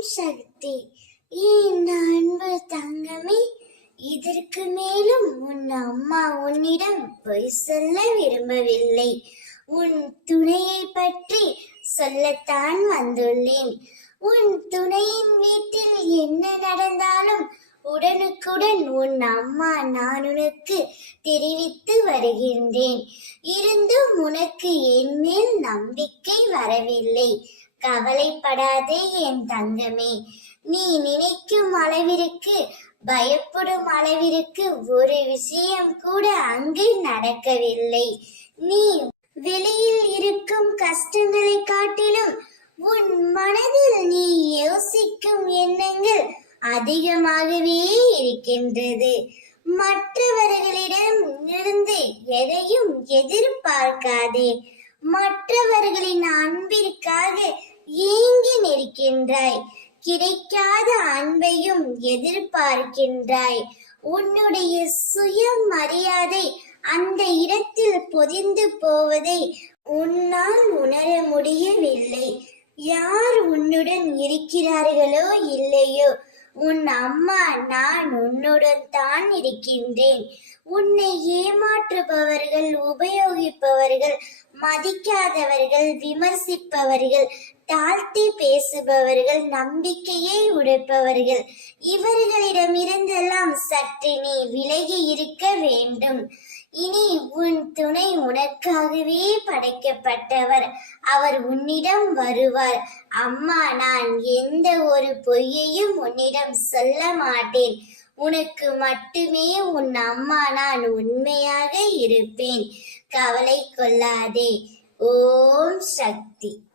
சக்தி. என் அன்பு தங்கமே, இதற்கு மேலும் உன் அம்மா உன்னிடம் பொய் சொல்ல விரும்பவில்லை. உன் துணையை பற்றி சொல்லத்தான் வந்துள்ளேன். உன் துணையின் வீட்டில் என்ன நடந்தாலும் உடனுக்குடன் உன் அம்மா நான் உனக்கு தெரிவித்து வருகின்றேன். இருந்தும் உனக்கு என் மேல் நம்பிக்கை வரவில்லை. கவலைப்படாதே என் தங்கமே. நீ நினைக்கும் அளவிற்கு, பயப்படும் அளவிற்கு ஒரு விஷயம் கூட அங்கு நடக்கவில்லை. நீ வெளியில் இருக்கும் கஷ்டங்களை காட்டிலும் உன் மனதில் நீ யோசிக்கும் எண்ணங்கள் அதிகமாகவே இருக்கின்றது. மற்றவர்களிடம் இருந்து எதையும் எதிர்பார்க்காதே. மற்றவர்களின் அன்பிற்காக ஏங்கி நிற்கின்றாய். கிடைக்காத அன்பையும் எதிர்பார்க்கின்றாய். உன்னுடைய சுயமரியாதை அந்த இடத்தில் பொதிந்து போவதை உன்னால் உணர முடியவில்லை. யார் உன்னுடன் இருக்கிறார்களோ இல்லையோ, உன் அம்மா நான் உன்னுடன் தான் இருக்கின்றேன். உன்னை ஏமாற்றுபவர்கள், உபயோகிப்பவர்கள், மதிக்காதவர்கள், விமர்சிப்பவர்கள், தாழ்த்தி பேசுபவர்கள், நம்பிக்கையை உடைப்பவர்கள், இவர்களிடமிருந்தெல்லாம் சற்று நீ விலகி இருக்க வேண்டும். இனி உன் துணை உனக்காகவே படைக்கப்பட்டவர். அவர் உன்னிடம் வருவார். அம்மா நான் எந்த ஒரு பொய்யையும் உன்னிடம் சொல்ல மாட்டேன். உனக்கு மட்டுமே உன் அம்மா நான் உண்மையாக இருப்பேன். கவலை கொள்ளாதே. ஓம் சக்தி.